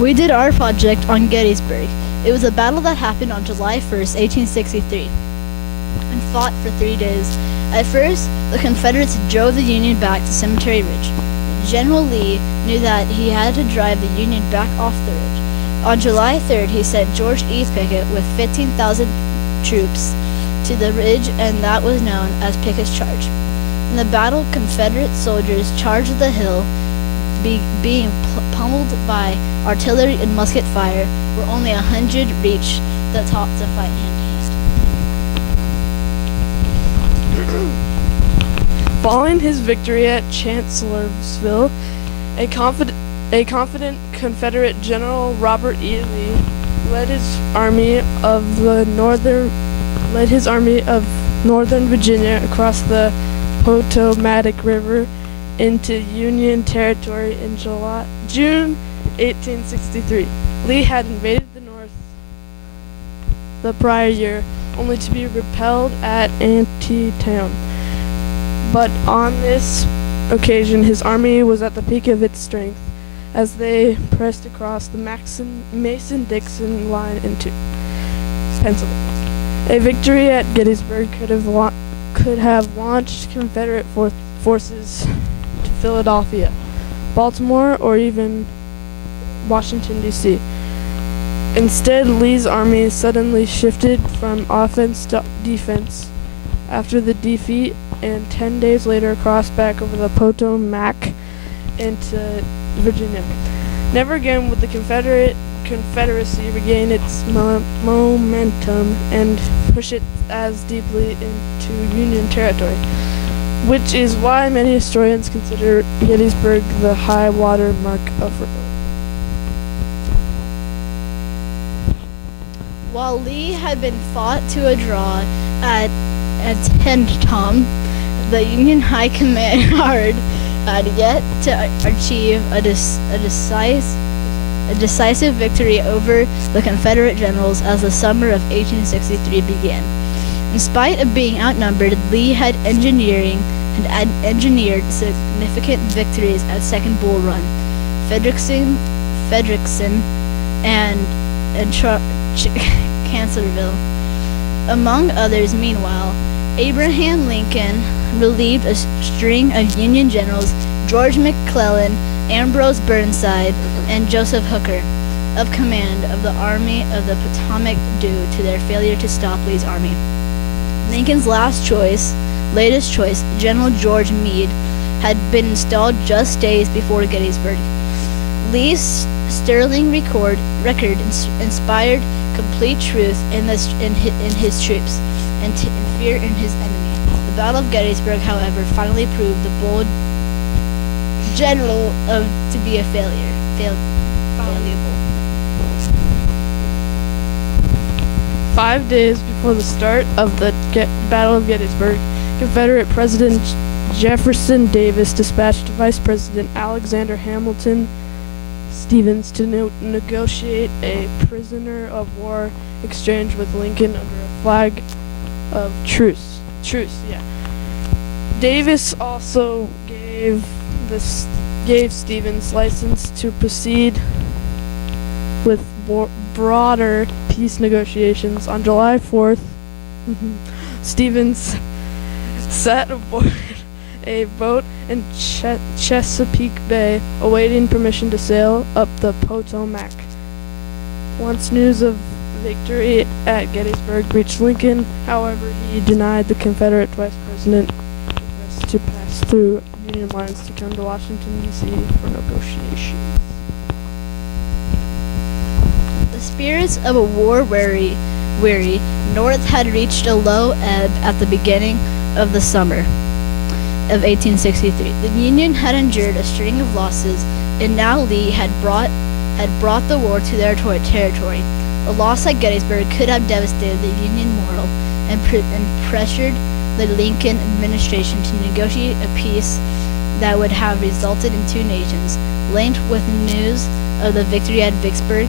We did our project on Gettysburg. It was a battle that happened on July 1st, 1863, and fought for 3 days. At first, the Confederates drove the Union back to Cemetery Ridge. General Lee knew that he had to drive the Union back off the ridge. On July 3rd, he sent George E. Pickett with 15,000 troops to the ridge, and that was known as Pickett's Charge. In the battle, Confederate soldiers charged the hill, being pummeled by artillery and musket fire, where only 100 reached the top to fight hand to hand. Following his victory at Chancellorsville, a confident Confederate General Robert E. Lee led his army of Northern Virginia across the Potomac River into Union territory in June 1863. Lee had invaded the North the prior year, only to be repelled at Antietam. But on this occasion, his army was at the peak of its strength as they pressed across the Mason-Dixon line into Pennsylvania. A victory at Gettysburg could have launched Confederate forces to Philadelphia, Baltimore, or even Washington, D.C. Instead, Lee's army suddenly shifted from offense to defense after the defeat, and 10 days later crossed back over the Potomac into Virginia. Never again would the Confederacy regain its momentum and push it as deeply into Union territory, which is why many historians consider Gettysburg the high water mark of rebellion. While Lee had been fought to a draw at Antietam, the Union High Command had yet to achieve a decisive victory over the Confederate generals as the summer of 1863 began. In spite of being outnumbered, Lee had engineered significant victories at Second Bull Run, Frederickson, and Chancellorsville. Among others, meanwhile, Abraham Lincoln relieved a string of Union generals, George McClellan, Ambrose Burnside, and Joseph Hooker, of command of the Army of the Potomac due to their failure to stop Lee's army. Lincoln's latest choice, General George Meade, had been installed just days before Gettysburg. Lee's sterling record inspired complete truth in his troops and fear in his enemy. The Battle of Gettysburg, however, finally proved the bold general to be a failure. Valuable. 5 days before the start of the Battle of Gettysburg, Confederate President Jefferson Davis dispatched Vice President Alexander Hamilton Stevens to negotiate a prisoner of war exchange with Lincoln under a flag of truce. Davis also gave Stevens license to proceed with broader peace negotiations. On July 4th, Stevens sat aboard a boat in Chesapeake Bay, awaiting permission to sail up the Potomac. Once news of victory at Gettysburg reached Lincoln, however, he denied the Confederate Vice President request to pass through Union lines to come to Washington, D.C. for negotiations. The spirits of a war-weary North had reached a low ebb at the beginning of the summer of 1863. The Union had endured a string of losses, and now Lee had brought the war to their territory. A loss at Gettysburg could have devastated the Union morale and pressured the Lincoln administration to negotiate a peace that would have resulted in two nations, linked with news of the victory at Vicksburg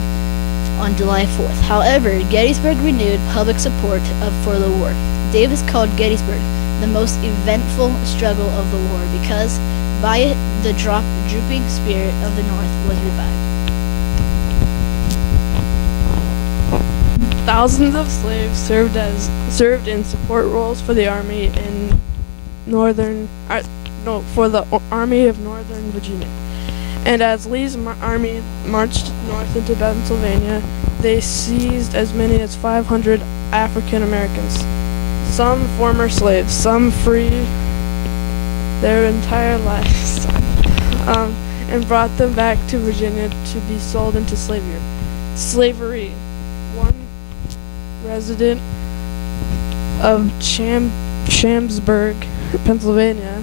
on July 4th. However, Gettysburg renewed public support for the war. Davis called Gettysburg the most eventful struggle of the war because by it the drooping spirit of the North was revived. Thousands of slaves served in support roles for the army in for the Army of Northern Virginia. And as Lee's army marched north into Pennsylvania, they seized as many as 500 African Americans, some former slaves, some free their entire lives, and brought them back to Virginia to be sold into slavery. One resident of Shamsburg, Pennsylvania,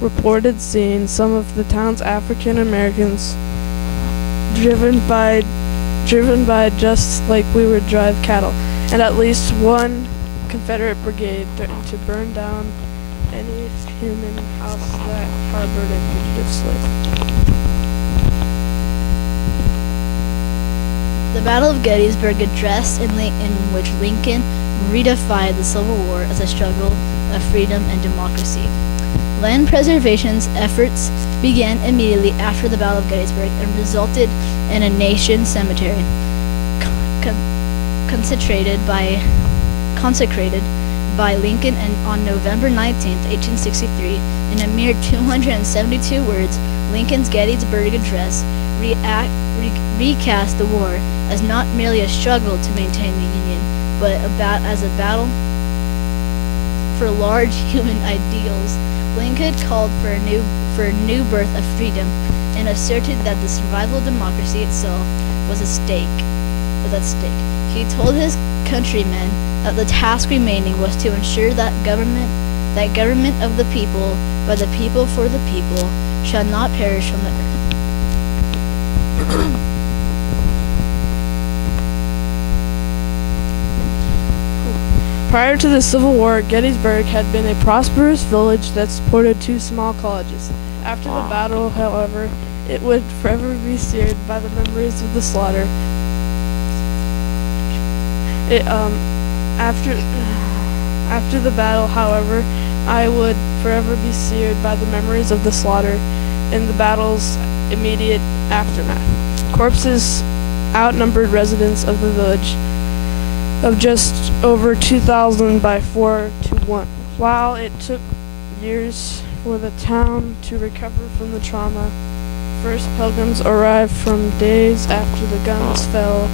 reported seeing some of the town's African Americans driven by just like we would drive cattle, and at least one Confederate brigade threatened to burn down any human house that harbored a fugitive slave. The Battle of Gettysburg address in which Lincoln redefined the Civil War as a struggle of freedom and democracy. Land preservation's efforts began immediately after the Battle of Gettysburg and resulted in a nation cemetery consecrated by Lincoln and on November 19, 1863, in a mere 272 words, Lincoln's Gettysburg Address recast the war as not merely a struggle to maintain the Union, but as a battle for large human ideals. Lincoln called for a new birth of freedom and asserted that the survival of democracy itself was at stake. He told his countrymen that the task remaining was to ensure that government of the people, by the people, for the people, shall not perish from the earth. Prior to the Civil War, Gettysburg had been a prosperous village that supported two small colleges. After the battle, however, it would forever be seared by the memories of the slaughter. After the battle, however, I would forever be seared by the memories of the slaughter in the battle's immediate aftermath. Corpses outnumbered residents of the village of just over 2,000 by 4 to 1. While it took years for the town to recover from the trauma, first pilgrims arrived from days after the guns fell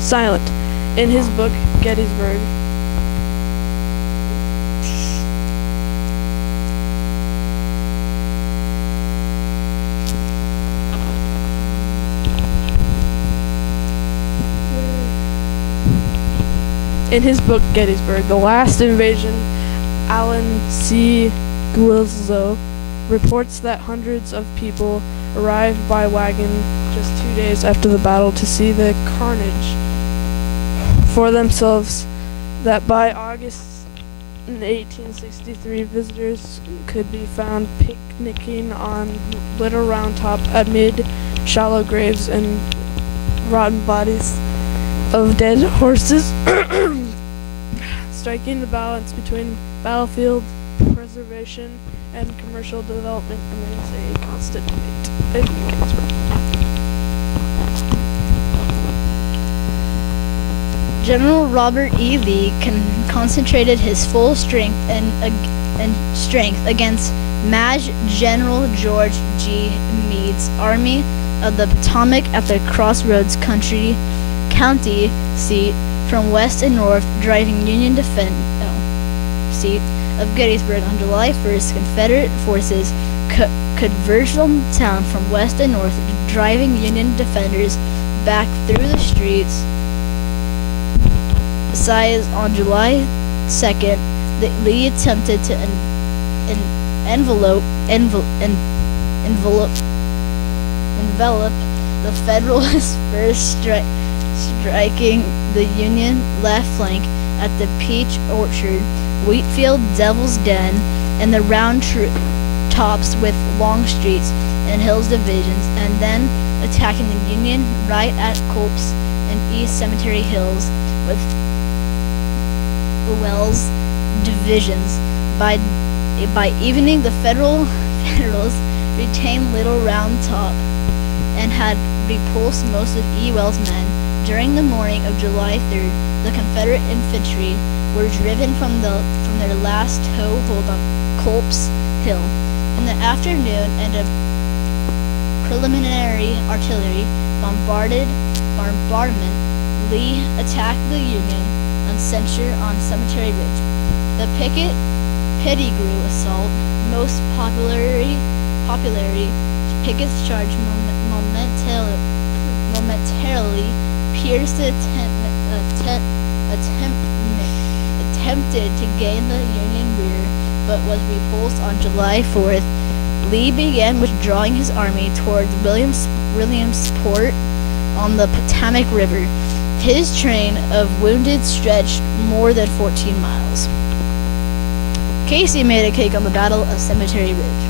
silent. In his book, Gettysburg, The Last Invasion, Alan C. Guizzo reports that hundreds of people arrived by wagon just 2 days after the battle to see the carnage for themselves, that by August 1863 visitors could be found picnicking on Little Round Top amid shallow graves and rotten bodies of dead horses. Striking the balance between battlefield preservation and commercial development remains a constant debate. General Robert E. Lee concentrated his full strength against Maj. General George G. Meade's Army of the Potomac at the Crossroads county seat from west and north, driving Union seat of Gettysburg. On July 1st, Confederate forces converged on the town from west and north, driving Union defenders back through the streets. Besides, on July 2nd, Lee attempted to envelop the Federalists first, striking the Union left flank at the Peach Orchard, Wheatfield, Devil's Den, and the Round Tops with Longstreet's and Hill's divisions, and then attacking the Union right at Culp's and East Cemetery Hills with Wells' divisions. By evening, the Federals retained Little Round Top and had repulsed most of E. Wells' men. During the morning of July 3rd, the Confederate infantry were driven from their last toehold on Culp's Hill. In the afternoon, and a preliminary artillery bombardment, Lee attacked the Union on Cemetery Ridge. The Pettigrew assault, most popularly Pickett's charge momentarily pierced the attempted to gain the Union rear, but was repulsed on July 4th. Lee began withdrawing his army towards Williamsport on the Potomac River. His train of wounded stretched more than 14 miles. Casey made a cake on the Battle of Cemetery Ridge.